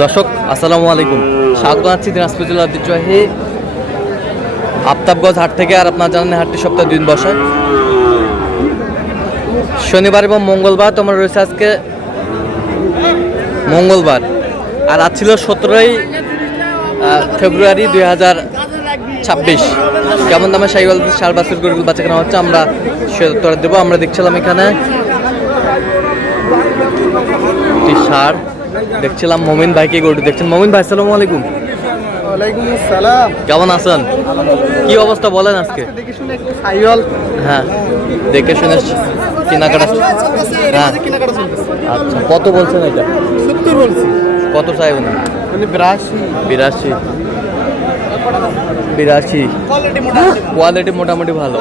দর্শক আসসালামু আলাইকুম, স্বাগত জানাচ্ছি দিনাজপুর জেলার ঐতিহ্যবাহী আফতাবগঞ্জ হাট থেকে। আর আপনারা জানেন হাটটি সপ্তাহে 2 দিন বসে, শনিবার এবং মঙ্গলবার। তোমার রয়েছে আজকে মঙ্গলবার, আর আজ ছিল 17ই ফেব্রুয়ারি 2026। কেমন দামে সাইওয়াল সার বাছুর গরুগুলো বাচ্চা কেনা হচ্ছে আমরা সে উত্তর দেবো। আমরা দেখছিলাম এখানে সার দেখছিলাম। মমিন ভাইকে গরুটি দেখছেন। মমিন ভাই আসসালামু আলাইকুম। ওয়ালাইকুম আসসালাম। কেমন আছেন? কি অবস্থা বলেন আজকে? দেখে শুনে একটু সাইওয়াল, হ্যাঁ দেখে শুনে কেনাকাটা। হ্যাঁ আচ্ছা, কত বলছেন এটা? 70 বলছি। কত চাইব না? মানে 82 82 কোয়ালিটি মোটামুটি ভালো।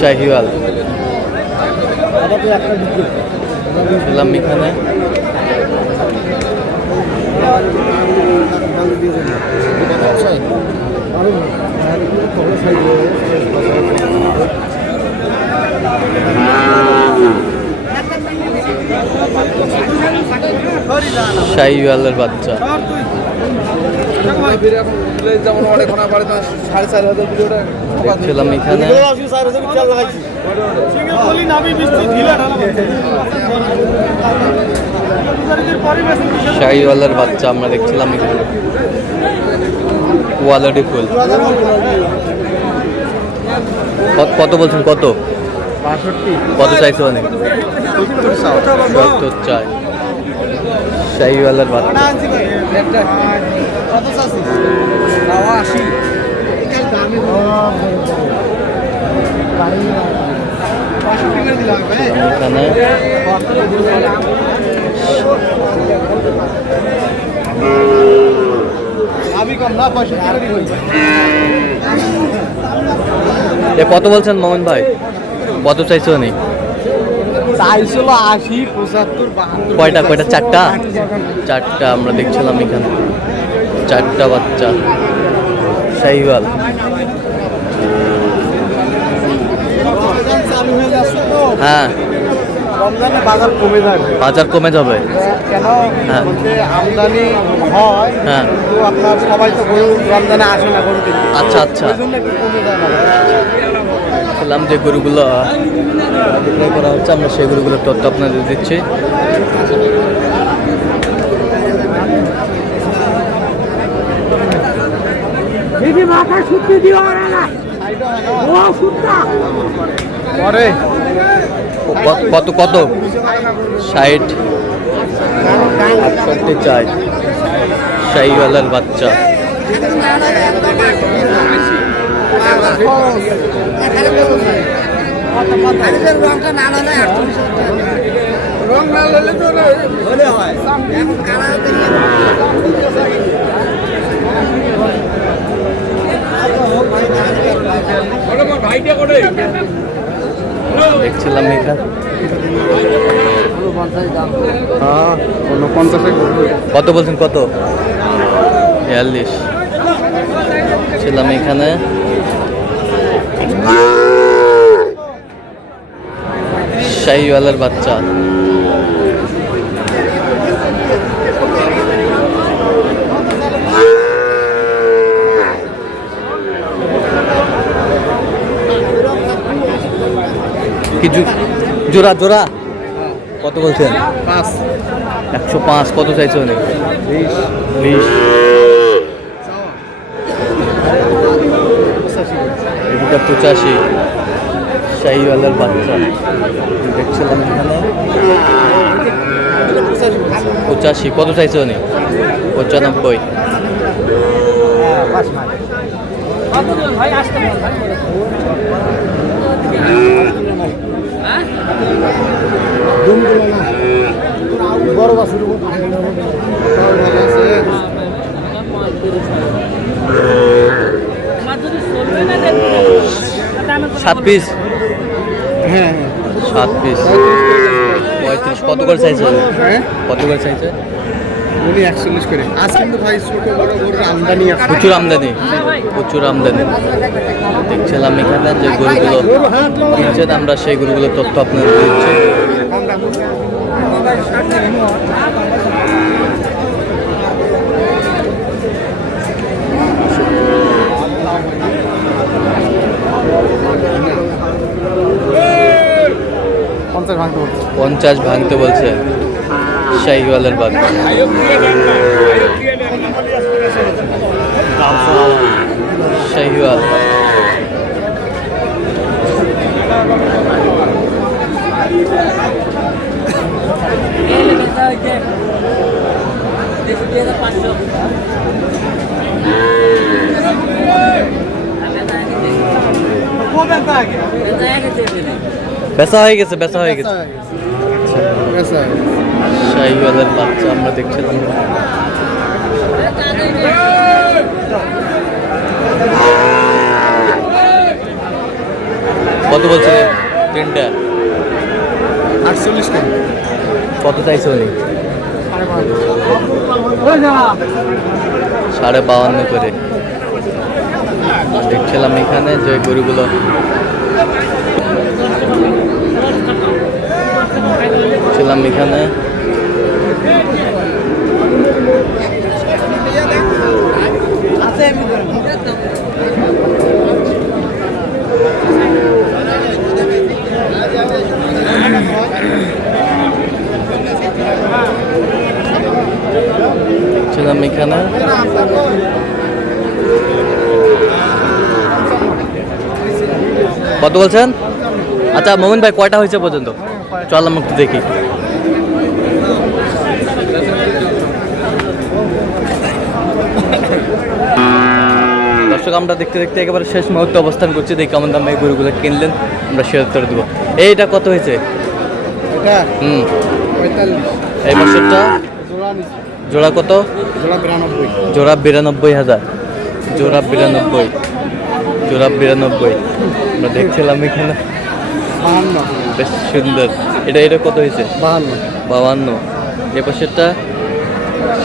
শাহিওয়াল ছিলাম এখানে। শাহিওয়ালের বাচ্চা ছিলাম এখানে। শাহিওয়ালের বাচ্চা আমরা দেখছিলাম এখানে। Quality full. কত বলছেন? কত 62 কত চাইছে? অনেক 70 চাই। শাহিওয়ালের বাচ্চা এখানে। কত বলছেন মোমিন ভাই? কত চাইছো? নেই চাইছিল 80, 75, 72। কয়টা? চারটা আমরা দেখছিলাম এখানে। 4টা বাচ্চা শাহিওয়াল। হ্যাঁ রমজানে বাজার কমে যাবে। বাজার কমে যাবে কেন? হ্যাঁ। বলতে আমদানি হয়, হ্যাঁ। কিন্তু আপনার সবাই তো গরু রমজানে আসে না গরু কিনতে। আচ্ছা আচ্ছা। ওই জন্য একটু কমে যায় বাজার। বললাম যে গরুগুলো বিক্রয় করা হচ্ছে, আমরা সেই গরুগুলোর তথ্য আপনাদের দিচ্ছি। কত কত? 60 68 চাই। শাহিওয়ালের বাচ্চা দেখছিলাম এখানে। কত বলছেন? কত? 42 ছিলাম এখানে। শাহিওয়ালের বাচ্চা কি জোড়া জোড়া? কত বলছেন? 105 কত চাইছো? অনেক 20 এটা 85 শাহিওয়ালের বাচ্চা দেখছিলাম এখানে। 85 কত চাইছো? অনেক 95 বড় বাছুর 7 পিস। হ্যাঁ 7 পিস 35 কত করে চাইছে? হ্যাঁ কত করে চাইছে? উনি 41 করে। আজ কিন্তু ভাই ছোট বড় গরুর আমদানি আছে, প্রচুর আমদানি, প্রচুর আমদানি। দেখছিলাম এখানে যে গরুগুলো কিনছেন, আমরা সেই গরুগুলোর তথ্য আপনাদের দিচ্ছি। 50 ভাঙতে বলছে। 50 ভাঙতে বলছে শাহিওয়ালের বাচ্চা। শাহিওয়াল বেচা হয়ে গেছে, বেচা হয়ে গেছে। আচ্ছা শাহিওয়ালের বাচ্চা আমরা দেখছিলাম। কত বলছে তিনটা? 48 করে। কত চাইছে উনি? 52.5 করে। দেখছিলাম এখানে যে গরুগুলো ছিলাম এখানে ছিলাম এখানে কত বলছেন? আচ্ছা মোমিন ভাই কয়টা হয়েছে পর্যন্ত? চল আমি একটু দেখি। দর্শক আমরা দেখতে দেখতে একেবারে শেষ মুহূর্তে অবস্থান করছি। দেখি কেমন দামে এই গরুগুলো কিনলেন, আমরা সে উত্তর দেবো। এইটা কত হয়েছে? এটা 45। এই বছরটা জোড়া নিছে। জোড়া কত? জোড়া 92। জোড়া 92,000। জোড়া 92। জোড়া 92 আমরা দেখছিলাম এখানে। 52। বেশ সুন্দর। এটা কত হয়েছে? 52। 52। এ পাশেরটা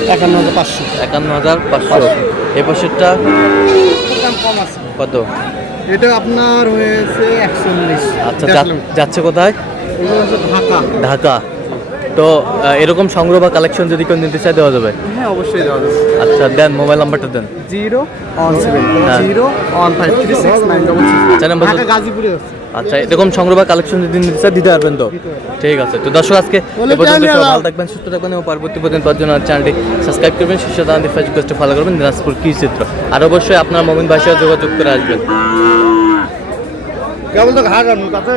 51,500। 51,500। এ পাশেরটা দাম কম আছে। কত? এটা আপনার হয়েছে 41। আচ্ছা যাচ্ছে কোথায়? এগুলো হচ্ছে ঢাকা। ঢাকা। তো এরকম সংগ্রহ বা কালেকশন যদি কেউ নিতে চায় দেওয়া যাবে? হ্যাঁ অবশ্যই দেওয়া যাবে। আচ্ছা দেন, মোবাইল নাম্বারটা দেন। 017 হ্যাঁ। 0153696। আচ্ছা নাম্বার। ঢাকা গাজীপুরে আছে। আচ্ছা এরকম সংগ্রহ বা কালেকশন যদি নিতে চায় দিতে পারবেন তো? ঠিক আছে। তো দর্শক আজকে এ পর্যন্ত। সবাই ভালো থাকবেন, সুস্থ থাকবেন এবং পরবর্তী পর্যন্ত পাওয়ার জন্য চ্যানেলটি সাবস্ক্রাইব করবেন, শীর্ষ দানাদি ফেসবুক ফলো করবেন দিনাজপুর কি চিত্র। আর অবশ্যই আপনার মোমিন ভাইয়ের সাথে যোগাযোগ করে আসবেন। কেবল তো ঘাট আনু তাতে